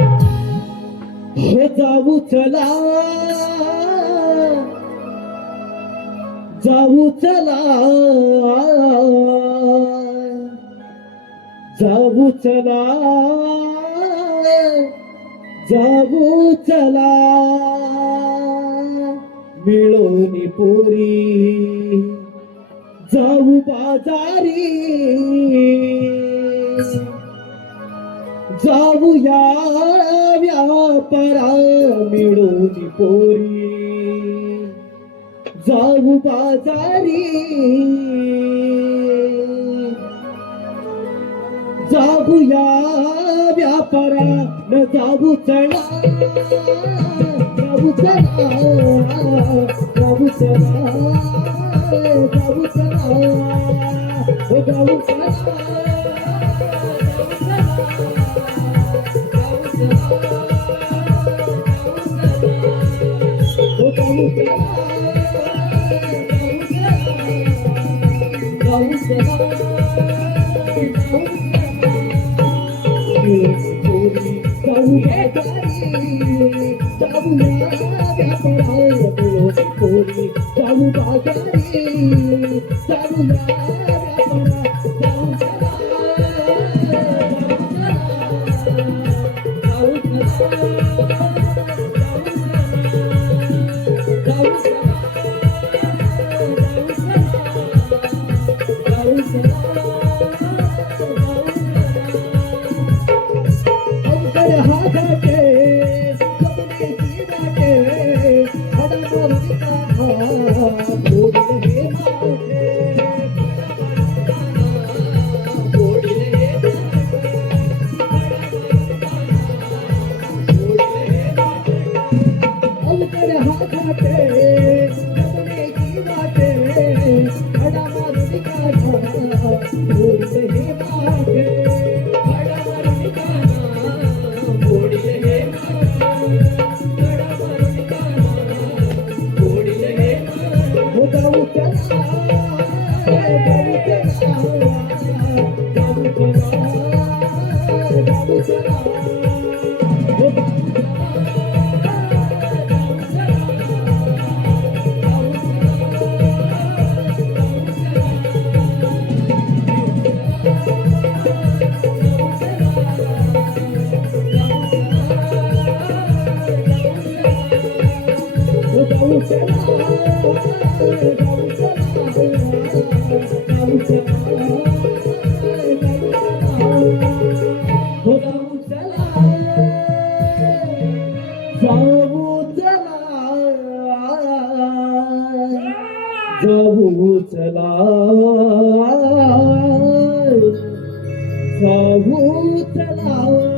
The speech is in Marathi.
हे जाऊ चला जाऊ चला जाऊ चला जाऊ चला मिळून पोरी जाऊ बाजारी जाऊया व्यापारा मिळून पोरी जाऊ बाजारी जाऊया व्यापारा न जाऊ चला जाऊ चला जाऊ चला जाऊ चला जाऊ चला जाऊ चला जाऊ चला